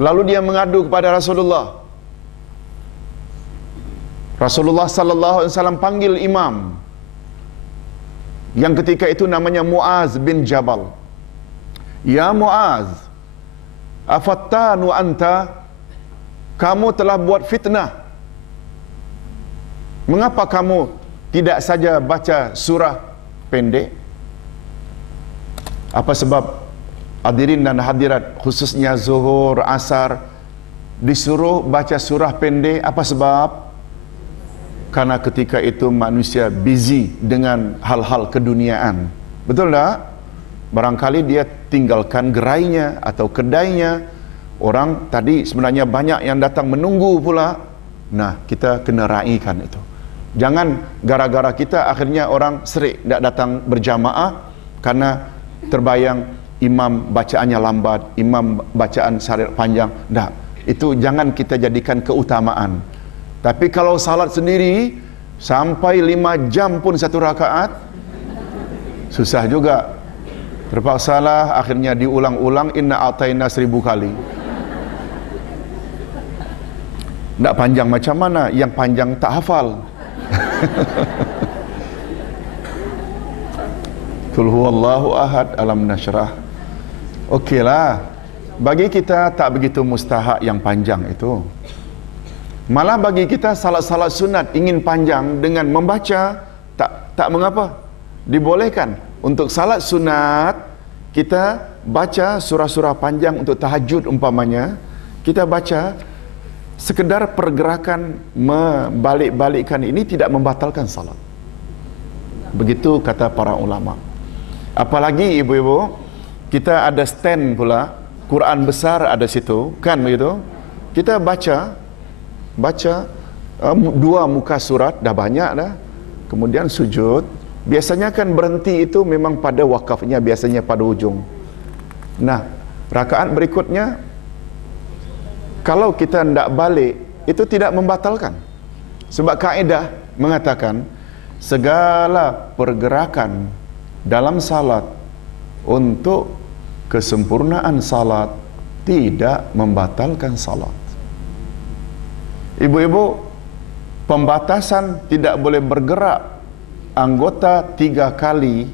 Lalu dia mengadu kepada Rasulullah. Rasulullah sallallahu alaihi wasallam panggil imam yang ketika itu namanya Muaz bin Jabal. Ya Muaz, afattanu anta, kamu telah buat fitnah. Mengapa kamu tidak saja baca surah pendek? Apa sebab hadirin dan hadirat, khususnya zuhur, asar, disuruh baca surah pendek? Apa sebab? Karena ketika itu manusia busy dengan hal-hal keduniaan. Betul tak? Barangkali dia tinggalkan gerainya atau kedainya. Orang tadi sebenarnya banyak yang datang menunggu pula. Nah, kita kena raikan itu. Jangan gara-gara kita akhirnya orang serik tak datang berjamaah karena terbayang imam bacaannya lambat, imam bacaan syariat panjang. Tak, itu jangan kita jadikan keutamaan. Tapi kalau salat sendiri sampai 5 jam pun satu rakaat, susah juga. Terpaksalah akhirnya diulang-ulang, inna ataina 1000 kali. Tak panjang macam mana? Yang panjang tak hafal. Qul huwallahu ahad, alam nasyrah. Okeylah. Bagi kita tak begitu mustahak yang panjang itu. Malah bagi kita salat-salat sunat ingin panjang dengan membaca, tak mengapa. Dibolehkan. Untuk salat sunat kita baca surah-surah panjang untuk tahajud umpamanya, kita baca sekedar pergerakan membalik-balikkan ini tidak membatalkan salat. Begitu kata para ulama. Apalagi ibu-ibu, kita ada stand pula, Quran besar ada situ, kan begitu? Kita baca 2 muka surat, dah banyak dah. Kemudian sujud. Biasanya kan berhenti itu memang pada wakafnya, biasanya pada ujung. Nah, rakaat berikutnya, kalau kita hendak balik, itu tidak membatalkan. Sebab kaedah mengatakan, segala pergerakan dalam salat untuk kesempurnaan salat tidak membatalkan salat. Ibu-ibu, pembatasan tidak boleh bergerak anggota 3 kali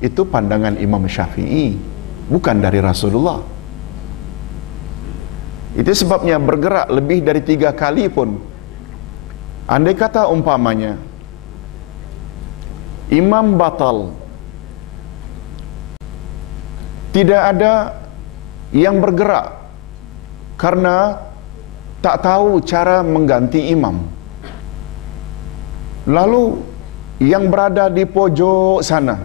itu pandangan Imam Syafi'i, bukan dari Rasulullah. Itu sebabnya bergerak lebih dari 3 kali pun, andai kata umpamanya imam batal, tidak ada yang bergerak karena tak tahu cara mengganti imam. Lalu yang berada di pojok sana,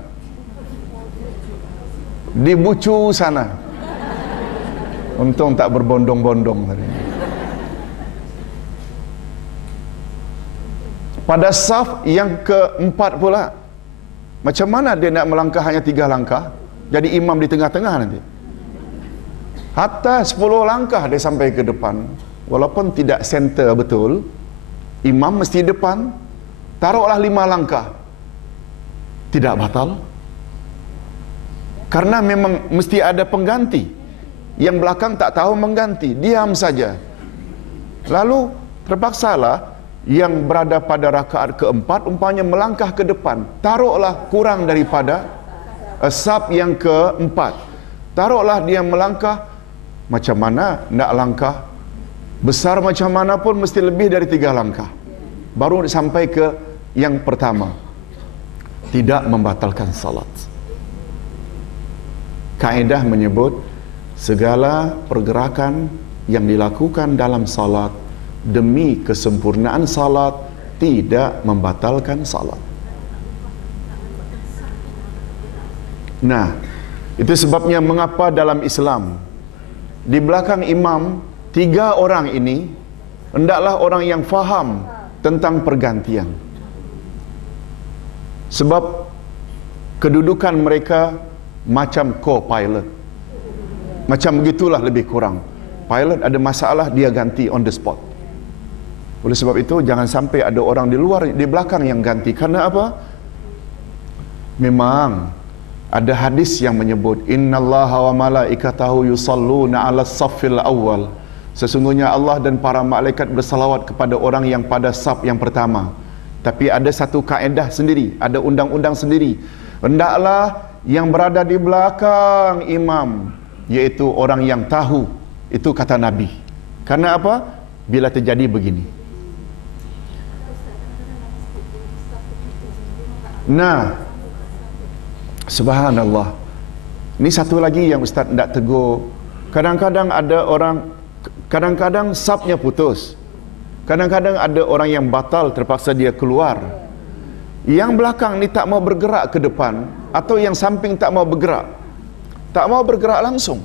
di bucu sana, untung tak berbondong-bondong tadi, pada saf yang keempat pula, macam mana dia nak melangkah hanya 3 langkah? Jadi imam di tengah-tengah nanti. Hatta 10 langkah dia sampai ke depan. Walaupun tidak center betul, imam mesti depan. Taruhlah 5 langkah. Tidak batal. Karena memang mesti ada pengganti. Yang belakang tak tahu mengganti, diam saja. Lalu terpaksalah yang berada pada rakaat keempat umpamanya melangkah ke depan. Taruhlah kurang daripada saf yang keempat. Taruhlah dia melangkah, macam mana nak langkah? Besar macam mana pun mesti lebih dari 3 langkah. Baru sampai ke yang pertama. tidak membatalkan salat. Kaedah menyebut segala pergerakan yang dilakukan dalam salat demi kesempurnaan salat tidak membatalkan salat. Nah, itu sebabnya mengapa dalam Islam di belakang imam 3 orang ini hendaklah orang yang faham tentang pergantian. Sebab kedudukan mereka macam co-pilot. Macam begitulah lebih kurang. Pilot ada masalah, dia ganti on the spot. Oleh sebab itu jangan sampai ada orang di luar, di belakang yang ganti. Karena apa? Memang ada hadis yang menyebut innallaha wa malaikatahu yusalluna 'alas saffil awwal. Sesungguhnya Allah dan para malaikat bersalawat kepada orang yang pada saf yang pertama. Tapi ada satu kaedah sendiri, ada undang-undang sendiri. Hendaklah yang berada di belakang imam, yaitu orang yang tahu. Itu kata Nabi. Karena apa? Bila terjadi begini. Nah, subhanallah. Ini satu lagi yang Ustaz tidak tegur. Kadang-kadang ada orang, kadang-kadang safnya putus. Kadang-kadang ada orang yang batal, terpaksa dia keluar. Yang belakang ni tak mau bergerak ke depan, atau yang samping tak mau bergerak. Tak mau bergerak langsung.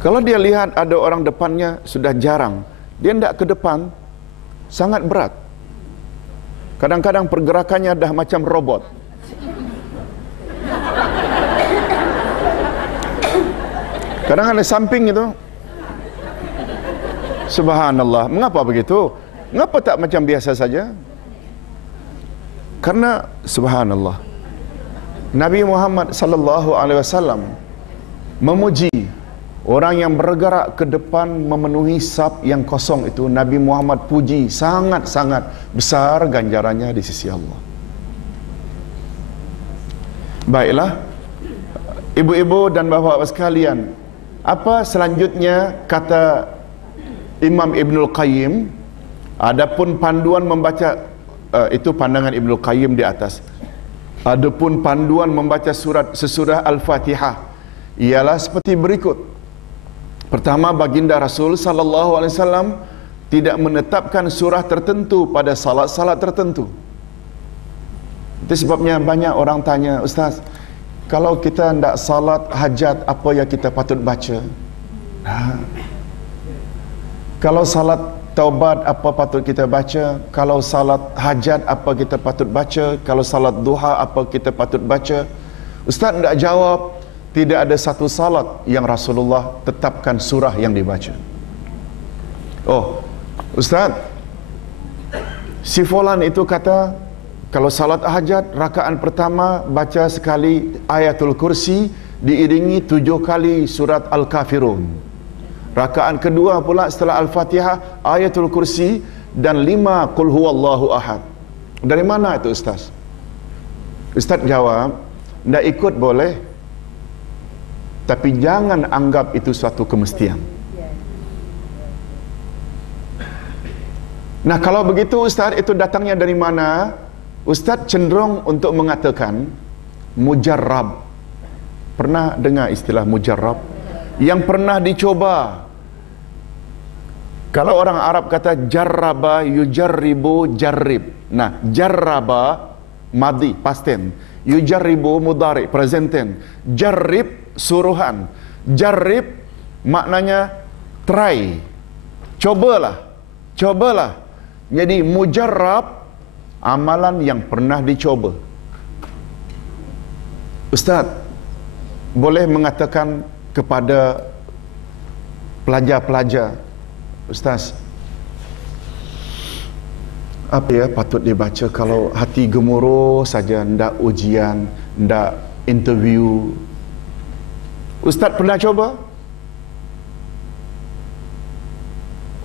Kalau dia lihat ada orang depannya sudah jarang, dia tidak ke depan, sangat berat. Kadang-kadang pergerakannya dah macam robot. Kadang ada samping itu. Subhanallah. Mengapa begitu? Mengapa tak macam biasa saja? Karena subhanallah, Nabi Muhammad sallallahu alaihi wasallam memuji orang yang bergerak ke depan memenuhi saf yang kosong itu. Nabi Muhammad puji sangat-sangat besar ganjarannya di sisi Allah. Baiklah, ibu-ibu dan bapa-bapa sekalian, apa selanjutnya kata Imam Ibnul Qayyim? Adapun panduan membaca, itu pandangan Ibnul Qayyim di atas. Adapun panduan membaca sesurah Al-Fatihah ialah seperti berikut. Pertama, baginda Rasul sallallahu alaihi wasallam tidak menetapkan surah tertentu pada salat-salat tertentu. Itu sebabnya banyak orang tanya, Ustaz, kalau kita hendak salat hajat, apa yang kita patut baca? Kalau salat taubat, apa patut kita baca? Kalau salat hajat, apa kita patut baca? Kalau salat duha, apa kita patut baca? Ustaz tidak jawab. Tidak ada satu salat yang Rasulullah tetapkan surah yang dibaca. Oh, Ustaz, si fulan itu kata, kalau salat hajat, rakaat pertama baca sekali ayatul kursi, diiringi 7 kali surat Al-Kafirun. Rakaat kedua pula setelah Al-Fatihah, ayatul kursi dan 5 qul huwallahu ahad. Dari mana itu Ustaz? Ustaz jawab, tidak ikut boleh, tapi jangan anggap itu suatu kemestian. Nah, kalau begitu Ustaz, itu datangnya dari mana? Ustaz cenderung untuk mengatakan mujarrab. Pernah dengar istilah mujarrab? Yang pernah dicoba. Kalau orang Arab kata jarraba yujarribu jarrib. Nah, jarraba madhi past tense, yujarribu mudhari present tense, jarrib suruhan. Jarrib maknanya try. Cobalah. Jadi mujarrab amalan yang pernah dicoba. Ustaz, boleh mengatakan kepada pelajar-pelajar, Ustaz, apa ya patut dibaca kalau hati gemuruh saja, ndak ujian, ndak interview? Ustaz pernah coba?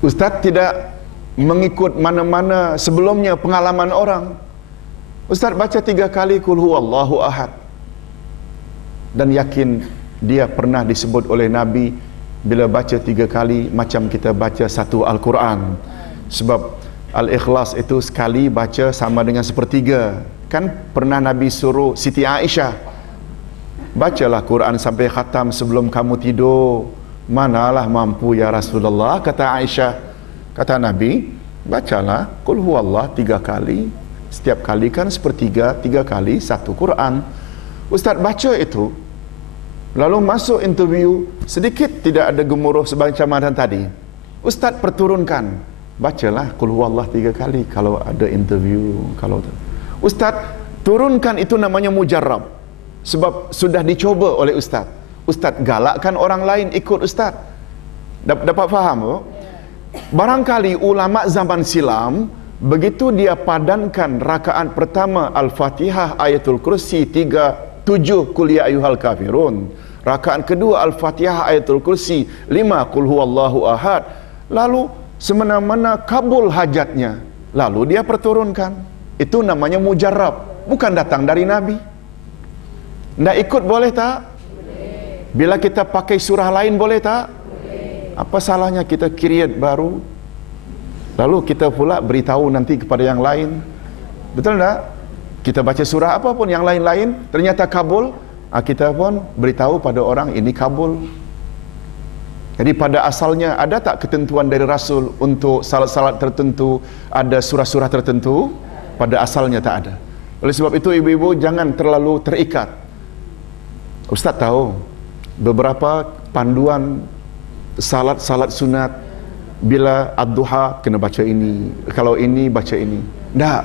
Ustaz tidak mengikut mana-mana sebelumnya pengalaman orang. Ustaz baca 3 kali qul huwallahu ahad, dan yakin dia pernah disebut oleh Nabi bila baca 3 kali macam kita baca satu Al-Quran. Sebab Al-Ikhlas itu sekali baca sama dengan sepertiga. Kan pernah Nabi suruh Siti Aisyah, bacalah Quran sampai khatam sebelum kamu tidur. Manalah mampu ya Rasulullah, kata Aisyah. Kata Nabi, bacalah Qul huwallah 3 kali. Setiap kali kan sepertiga, 3 kali 1 Quran. Ustaz baca itu, lalu masuk interview, sedikit tidak ada gemuruh sebagaimana tadi. Ustaz perturunkan, bacalah Qul huwallah 3 kali kalau ada interview. Kalau Ustaz turunkan, itu namanya mujarrab, sebab sudah dicoba oleh Ustaz. Ustaz galakkan orang lain ikut Ustaz. Dapat faham? Oh? Barangkali ulama zaman silam, begitu dia padankan rakaat pertama Al-Fatihah Ayatul Kursi 3:7 Qul ya ayyuhal kafirun, rakaat kedua Al-Fatihah Ayatul Kursi 5 Qul huwallahu ahad, lalu semena-mena kabul hajatnya, lalu dia perturunkan. Itu namanya mujarrab, bukan datang dari Nabi. Ndak ikut boleh tak? Bila kita pakai surah lain boleh tak? Apa salahnya kita kiryat baru, lalu kita pula beritahu nanti kepada yang lain? Betul tak? Kita baca surah apapun yang lain-lain, ternyata kabul, kita pun beritahu pada orang ini kabul. Jadi pada asalnya ada tak ketentuan dari Rasul untuk salat-salat tertentu, ada surah-surah tertentu? Pada asalnya tak ada. Oleh sebab itu ibu-ibu jangan terlalu terikat. Ustaz tahu beberapa panduan salat-salat sunat, bila ad-duha kena baca ini, kalau ini baca ini. Tak.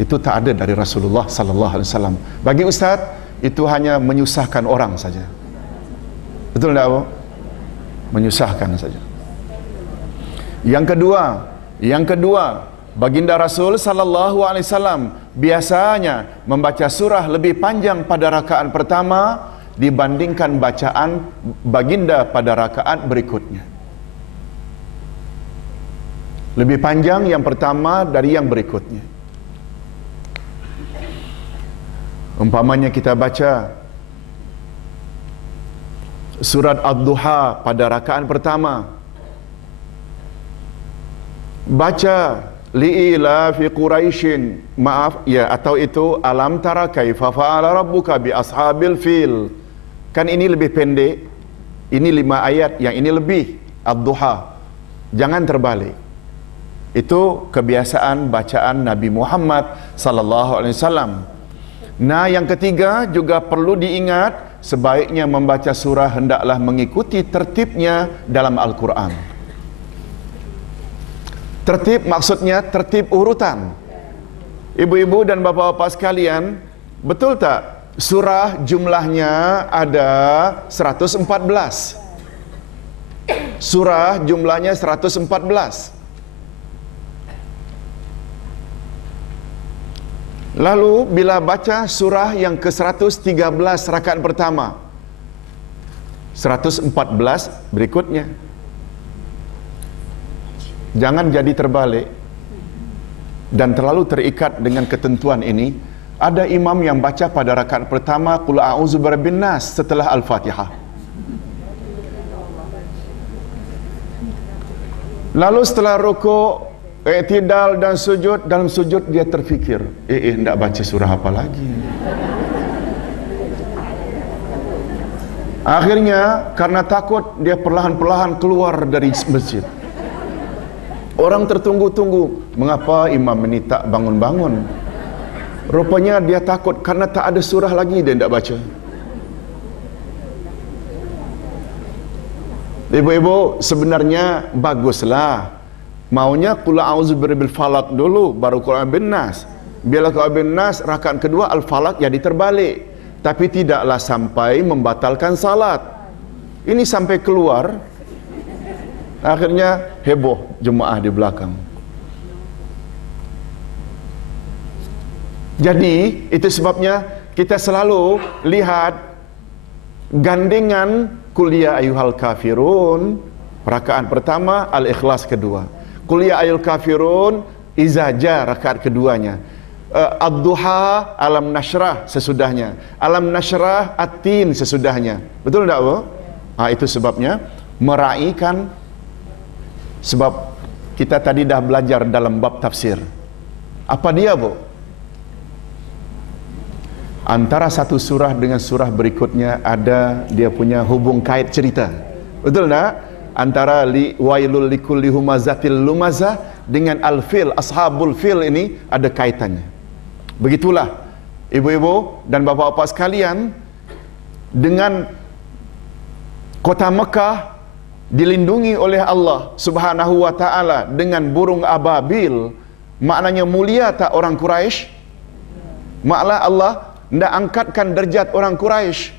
Itu tak ada dari Rasulullah sallallahu alaihi wasallam. Bagi ustaz itu hanya menyusahkan orang saja. Betul tak, Bu? Menyusahkan saja. Yang kedua, baginda Rasul sallallahu alaihi wasallam biasanya membaca surah lebih panjang pada rakaat pertama dibandingkan bacaan baginda pada rakaat berikutnya. Lebih panjang yang pertama dari yang berikutnya. Umpamanya kita baca surat Ad-Duha pada rakaat pertama, baca li'ila fi Quraisyin, maaf ya, atau itu alam tara kaifa fa'ala rabbuka bi ashabil fil. Kan ini lebih pendek, ini 5 ayat, yang ini lebih Ad-Duha. Jangan terbalik. Itu kebiasaan bacaan Nabi Muhammad sallallahu alaihi wasallam. Nah, yang ketiga juga perlu diingat, sebaiknya membaca surah hendaklah mengikuti tertibnya dalam Al-Quran. Tertib maksudnya tertib urutan. Ibu-ibu dan bapa-bapa sekalian, betul tak surah jumlahnya ada 114? Surah jumlahnya 114. Lalu bila baca surah yang ke-113 rakaat pertama, 114 berikutnya. Jangan jadi terbalik dan terlalu terikat dengan ketentuan ini. Ada imam yang baca pada rakaat pertama Qul a'udzu birabbin nas setelah Al-Fatihah. Lalu setelah rukuk, i'tidal dan sujud, dalam sujud dia terfikir, hendak baca surah apa lagi? Akhirnya karena takut dia perlahan-lahan keluar dari masjid. Orang tertunggu-tunggu, mengapa imam ini tak bangun-bangun? Rupanya dia takut karena tak ada surah lagi dia hendak baca. Ibu-ibu, sebenarnya baguslah, maunya Qul a'udzu birabbil falaq dulu baru Qul a'udzu bin nas. Bila Qul a'udzu bin nas rakaat kedua al-falaq jadi terbalik. Tapi tidaklah sampai membatalkan salat. Ini sampai keluar, akhirnya heboh jemaah di belakang. Jadi itu sebabnya kita selalu lihat gandengan Qul ya ayyuhal kafirun rakaat pertama, Al-Ikhlas kedua. Qul ya ayyuhal kafirun izaja rakaat keduanya. Ad-Duha alam nashrah sesudahnya. Alam nashrah at-tin sesudahnya. Betul tak, Bu? Itu sebabnya meraihkan, sebab kita tadi dah belajar dalam bab tafsir. Apa dia, Bu? Antara satu surah dengan surah berikutnya ada dia punya hubung kait cerita. Betul tak? Antara wailul likulli humazatil lumazah dengan al-fil, ashabul fil ini ada kaitannya. Begitulah ibu-ibu dan bapa-bapa sekalian, dengan kota Mekah dilindungi oleh Allah Subhanahu wa taala dengan burung ababil, maknanya mulia tak orang Quraisy? Maknanya Allah hendak angkatkan derajat orang Quraisy.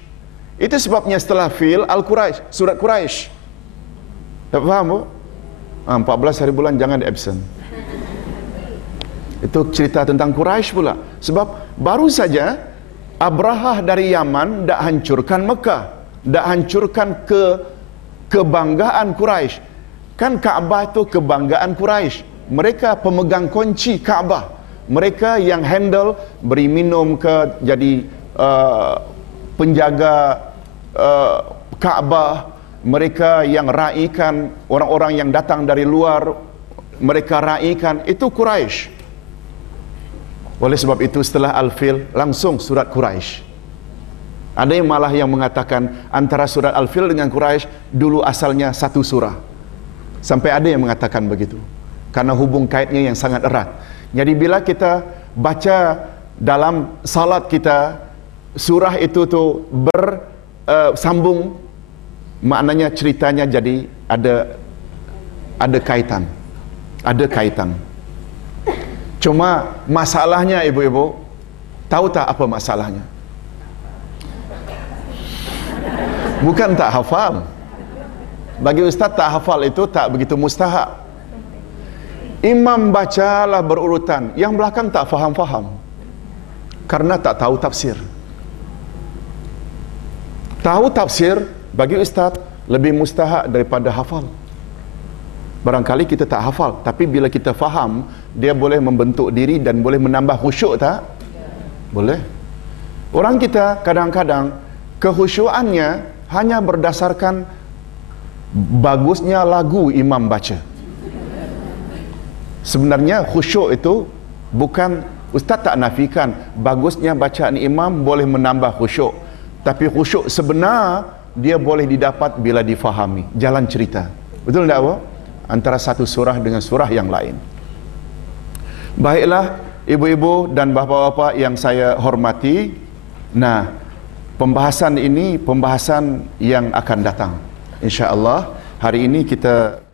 Itu sebabnya setelah fil al-Quraisy, surat Quraisy. Tak faham, Bu? 14 hari bulan jangan absent. Itu cerita tentang Quraisy pula. Sebab baru saja Abrahah dari Yaman dak hancurkan Mekah, dak hancurkan kebanggaan Quraisy. Kan Kaabah itu kebanggaan Quraisy. Mereka pemegang kunci Kaabah. Mereka yang handle, beri minum ke, jadi penjaga Kaabah. Mereka yang raikan orang-orang yang datang dari luar, mereka raikan. Itu Quraisy. Oleh sebab itu setelah Al-Fil langsung surat Quraisy. Ada yang malah yang mengatakan antara surat Al-Fil dengan Quraisy dulu asalnya satu surah. Sampai ada yang mengatakan begitu. Karena hubung kaitnya yang sangat erat. Jadi bila kita baca dalam salat kita, surah itu tu bersambung, maknanya ceritanya jadi ada kaitan. Ada kaitan. Cuma masalahnya ibu-ibu, tahu tak apa masalahnya? Bukan tak hafal. Bagi ustaz tak hafal itu tak begitu mustahak. Imam bacalah berurutan, yang belakang tak faham-faham. Karena tak tahu tafsir. Tahu tafsir bagi ustaz lebih mustahak daripada hafal. Barangkali kita tak hafal, tapi bila kita faham, dia boleh membentuk diri dan boleh menambah khusyuk tak? Boleh. Orang kita kadang-kadang kekhusyuannya hanya berdasarkan bagusnya lagu imam baca. Sebenarnya khusyuk itu bukan, ustaz tak nafikan bagusnya bacaan imam boleh menambah khusyuk, tapi khusyuk sebenar dia boleh didapat bila difahami jalan cerita. Betul tak, Bu? Antara satu surah dengan surah yang lain. Baiklah ibu-ibu dan bapa-bapa yang saya hormati. Nah, pembahasan ini pembahasan yang akan datang. Insya-Allah hari ini kita